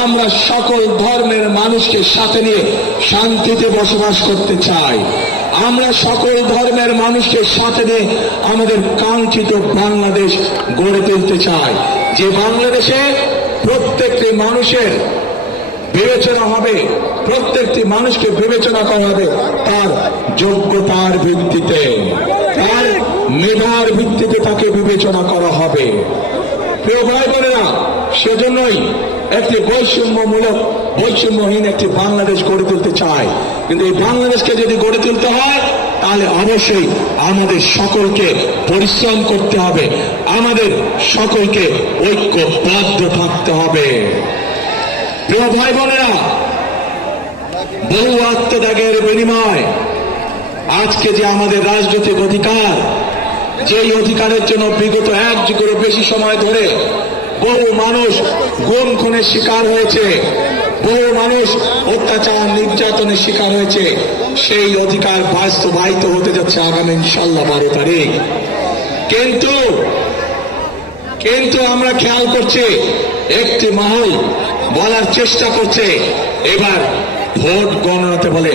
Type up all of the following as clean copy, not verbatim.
আমরা সকল ধর্মের মানুষকে সাথে নিয়ে শান্তিতে বসবাস করতে চাই। আমরা সকল ধর্মের মানুষকে সাথে নিয়ে আমাদের কাঙ্ক্ষিত বাংলাদেশ গড়ে তুলতে চাই, যে বাংলাদেশে প্রত্যেকটি মানুষের বিবেচনা হবে, প্রত্যেকটি মানুষকে বিবেচনা করা হবে তার যোগ্যতার ভিত্তিতে, তার মেধার ভিত্তিতে তাকে বিবেচনা করা হবে। প্রিয় ভাই বোনেরা, সেজন্যই একটি বৈষম্যহীন একটি বাংলাদেশ গড়ে তুলতে চায়। কিন্তু এই বাংলাদেশকে যদি গড়ে তুলতে হয় তাহলে অবশ্যই আমাদের সকলকে পরিশ্রম করতে হবে, আমাদের সকলকে ঐক্যবদ্ধ থাকতে হবে। প্রিয় ভাই বোনেরা, বহু আত্মত্যাগের বিনিময় আজকে যে আমাদের রাজনৈতিক অধিকার, যেই অধিকারের জন্য বিগত 1 যুগেরও বেশি সময় ধরে বহু মানুষ গুম খুনের শিকার হয়েছে, বহু মানুষ অত্যাচার নির্যাতনের শিকার হয়েছে, সেই অধিকার বাস্তবায়িত হতে যাচ্ছে আগামী ইনশাআল্লাহ 12 তারিখ। কিন্তু আমরা খেয়াল করছি, একটি মহল বলার চেষ্টা করছে এবার ভোট গণনাতে বলে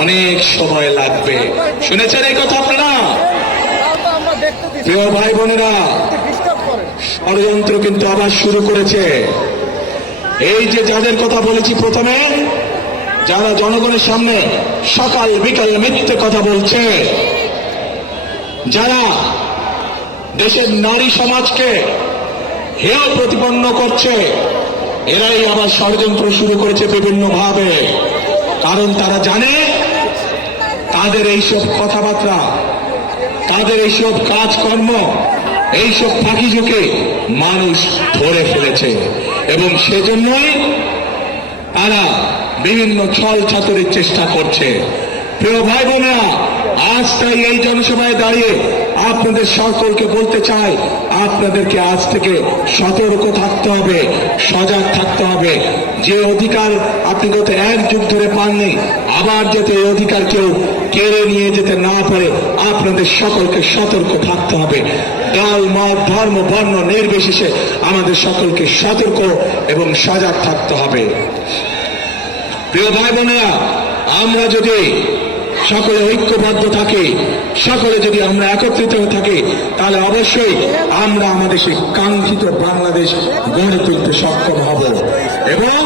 অনেক সময় লাগবে। শুনেছেন এই কথা আপনারা? প্রিয় ভাই বোনেরা, ষড়যন্ত্র কিন্তু আবার শুরু করেছে। এই যে যাদের কথা বলেছি প্রথমে, যারা জনগণের সামনে সকাল বিকাল মিথ্যে কথা বলছে, যারা দেশের নারী সমাজকে হেয় প্রতিপন্ন করছে, এরাই আবার ষড়যন্ত্র শুরু করেছে বিভিন্ন ভাবে। কারণ তারা জানে তাদের এইসব কথাবার্তা, তাদের এইসব কাজকর্ম, এইসব ফাঁকিঝুঁকে মানুষ ধরে ফেলেছে, এবং সেজন্যই তারা বিভিন্ন ছল ছাতুরির চেষ্টা করছে। প্রিয় ভাই বোনেরা, আজ তাই এই জনসভায় দাঁড়িয়ে আপনাদের সকলকে বলতে চাই, আপনাদেরকে আজ থেকে সতর্ক থাকতে হবে, সজাগ থাকতে হবে। যে অধিকার আপনি গত 1 যুগ ধরে পাননি, আবার যাতে এই অধিকার কেউ কেড়ে নিয়ে যেতে না পারে, আপনাদের সকলকে সতর্ক থাকতে হবে। দল মত ধর্ম বর্ণ নির্বিশেষে আমাদের সকলকে সতর্ক এবং সজাগ থাকতে হবে। প্রিয় ভাই বোনেরা, আমরা যদি সকলে ঐক্যবদ্ধ থাকি, সকলে যদি আমরা একত্রিত হয়ে থাকি, তাহলে অবশ্যই আমরা আমাদের সেই কাঙ্ক্ষিত বাংলাদেশ গড়ে তুলতে সক্ষম হব। এবং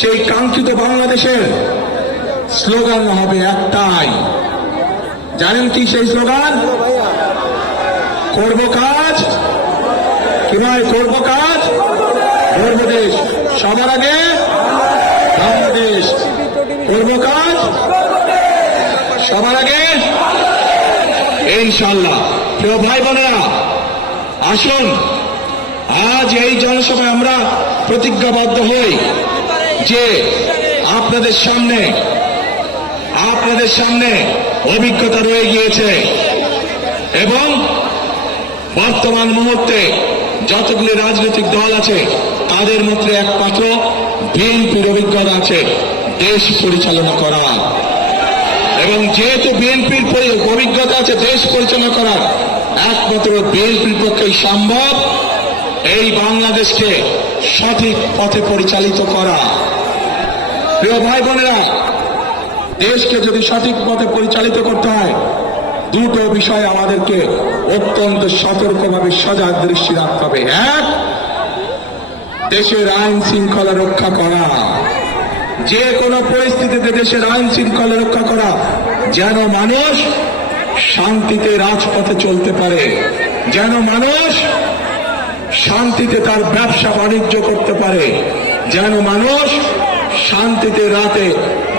সেই কাঙ্ক্ষিত বাংলাদেশের স্লোগান হবে একটাই। জানেন কি সেই স্লোগান? করব কাজ, কিভাবে করব কাজ, গড়ব দেশ, সবার আগে বাংলাদেশ। করব কাজ সবার আগে ইনশাআল্লাহ। প্রিয় ভাই বোনেরা, আসুন আজ এই জনসভায় আমরা প্রতিজ্ঞাবদ্ধ হই যে আপনাদের সামনে অভিজ্ঞতা রয়ে গিয়েছে, এবং বর্তমান মুহূর্তে যতগুলি রাজনৈতিক দল আছে তাদের মধ্যে একমাত্র বিএনপির অভিজ্ঞতা আছে দেশ পরিচালনা করা। এবং যেহেতু বিএনপির অভিজ্ঞতা আছে দেশ পরিচালনা করার, একমাত্র বিএনপির পক্ষেই সম্ভব এই বাংলাদেশকে সঠিক পথে পরিচালিত করা। প্রিয় ভাই বোনেরা, দেশকে যদি সঠিক পথে পরিচালিত করতে হয়, দুটো বিষয় আমাদেরকে অত্যন্ত সতর্কভাবে সজাগ দৃষ্টি রাখতে হবে। এক, দেশের আইন শৃঙ্খলা রক্ষা করা, যে কোনো পরিস্থিতিতে দেশের আইন শৃঙ্খলা রক্ষা করা, যেন মানুষ শান্তিতে রাজপথে চলতে পারে, যেন মানুষ শান্তিতে তার ব্যবসা বাণিজ্য করতে পারে, যেন মানুষ শান্তিতে রাতে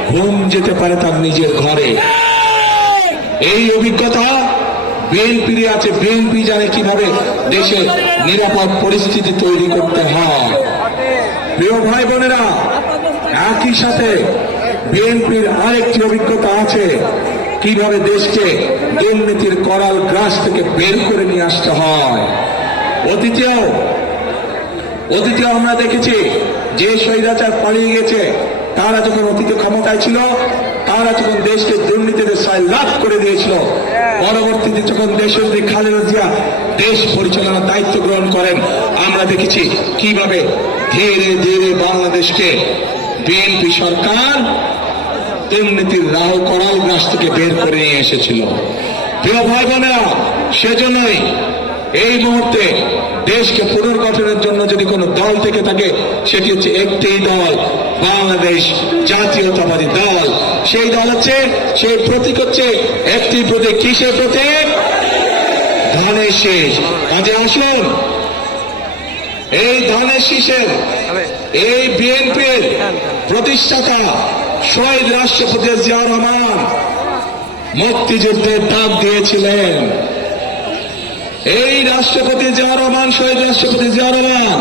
ঘুম যেতে পারে তার নিজের ঘরে। এই অভিজ্ঞতা বিএনপির আছে। বিএনপি জানে কিভাবে দেশে নিরাপদ পরিস্থিতি তৈরি করতে হয়। প্রিয় ভাই বোনেরা, একই সাথে বিএনপির আরেকটি অভিজ্ঞতা আছে কিভাবে দেশকে দুর্নীতির করাল গ্রাস থেকে বের করে নিয়ে আসতে হয়। অতীতেও আমরা দেখেছি যে স্বৈরাচার পালিয়ে গেছে, তারা যখন অতীতে ক্ষমতায় ছিল, তারা যখন দেশকে দুর্নীতিতে লাভ করে দিয়েছিল, পরবর্তীতে যখন দেশনেত্রী খালেদা জিয়া দেশ পরিচালনার দায়িত্ব গ্রহণ করেন, আমরা দেখেছি কিভাবে ধীরে ধীরে বাংলাদেশকে বিএনপি সরকার দুর্নীতির রাও করাল গ্রাস থেকে বের করে নিয়ে এসেছিল। প্রিয় ভাই বোনেরা, সেজন্যই এই মুহূর্তে দেশকে পুনর্গঠনের জন্য যদি কোনো দল থেকে থাকে, সেটি হচ্ছে একটি দল, বাংলাদেশ জাতীয়তাবাদী দল। সেই দল হচ্ছে, সেই প্রতীক হচ্ছে একটি প্রতীক। কিসের প্রতীক? ধানের শীষ। কাজে আসুন, এই ধানের শীষের, এই বিএনপির প্রতিষ্ঠাতা শহীদ রাষ্ট্রপতি জিয়াউর রহমান মুক্তিযুদ্ধের ডাক দিয়েছিলেন। এই রাষ্ট্রপতি জিয়াউর রহমান, শহীদ রাষ্ট্রপতি জিয়াউর রহমান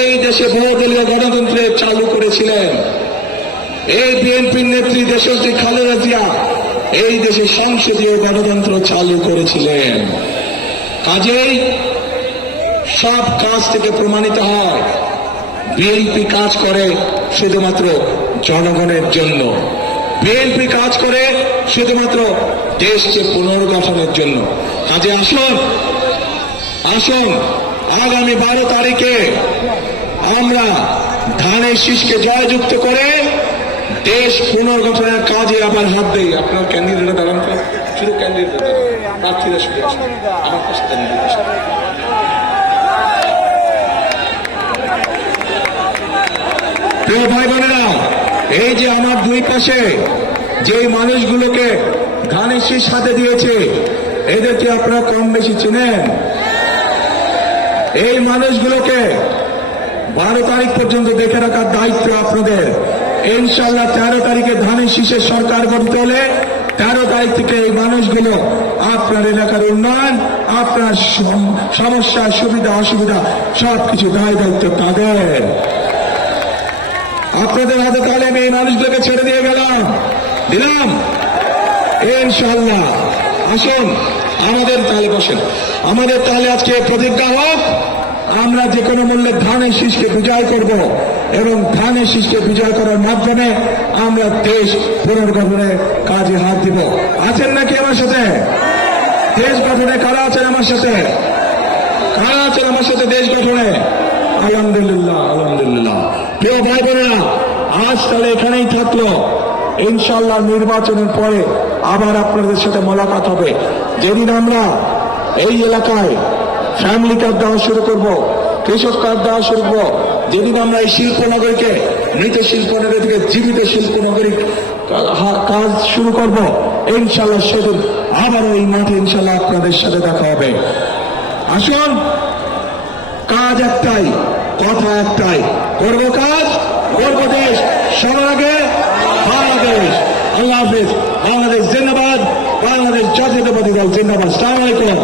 এই দেশে বহুদলীয় গণতন্ত্র চালু করেছিলেন। এই বিএনপির নেত্রী দেশনেত্রী খালেদা জিয়া এই দেশে সংসদীয় গণতন্ত্র চালু করেছিলেন। কাজেই সব কাজ থেকে প্রমাণিত হয় বিএনপি কাজ করে শুধুমাত্র জনগণের জন্য। বিএনপি কাজ করে শুধুমাত্র দেশকে পুনর্গঠনের জন্য। কাজে আসুন, আসুন আগামী 12 তারিখে আমরা ধানের শীষকে জয়যুক্ত করে দেশ পুনর্গঠনের কাজে আবার হাত দেই। আপনার ক্যান্ডিডেটরা দাঁড়ান, শুধু ক্যান্ডিডেট প্রার্থীরা শুধু আমার কাছে প্রিয় ভাই বোনেরা, এই যে আমার দুই পাশে যে মানুষগুলোকে ধানের শীষ হাতে দিয়েছে, এদেরকে আপনারা কম বেশি চেনেন। এই মানুষগুলোকে 12 তারিখ পর্যন্ত দেখে রাখার দায়িত্ব আপনাদের। ইনশাআল্লাহ 13 তারিখে ধানের শীষের সরকার গঠিত হলে 13 তারিখ থেকে এই মানুষগুলো আপনার এলাকার উন্নয়ন, আপনার সমস্যা, সুবিধা অসুবিধা সবকিছু দায় দায়িত্ব তাদের। আপনাদের হাতে তাহলে আমি এই মানুষগুলোকে ছেড়ে দিয়ে দিলাম ইনশাআল্লাহ। আসুন আমাদের তাহলে বসেন, আমাদের তাহলে আজকে প্রতিজ্ঞা হোক, আমরা যে কোনো মূল্যে ধানের শীষকে বিজয় করব এবং ধানের শীষকে বিজয় করার মাধ্যমে আমরা দেশ পুনর্গঠনের কাজে হাত দিব। আছেন নাকি আমার সাথে? দেশ গঠনে কারা আছেন আমার সাথে? কারা আছেন আমার সাথে দেশ গঠনে? আলহামদুলিল্লাহ, আলহামদুলিল্লাহ। প্রিয় ভাই বোনেরা, আজ তাহলে এখানেই থাকলো। ইনশাআল্লাহ নির্বাচনের পরে আবার আপনাদের সাথে মোলাকাত হবে। যেদিন আমরা এই এলাকায় ফ্যামিলি কার্ড দেওয়া শুরু করব, কৃষক কার্ড দেওয়া শুরু করব, যেদিন আমরা এই শিল্পনগরীকে মৃত শিল্পনগরী থেকে জীবিত শিল্পনগরী কাজ শুরু করব, ইনশাআল্লাহ সেদিন আবার এই মাঠে ইনশাআল্লাহ আপনাদের সাথে দেখা হবে। আসুন, কাজ একটাই, কথা একটাই, করব কাজ, করব দেশ, সবার আগে বাংলাদেশ। আল্লাহ হাফেজ। বাংলাদেশ জিন্দাবাদ, বাংলাদেশ জাতীয়তাবাদী দল জিন্দাবাদ। আসসালামু আলাইকুম।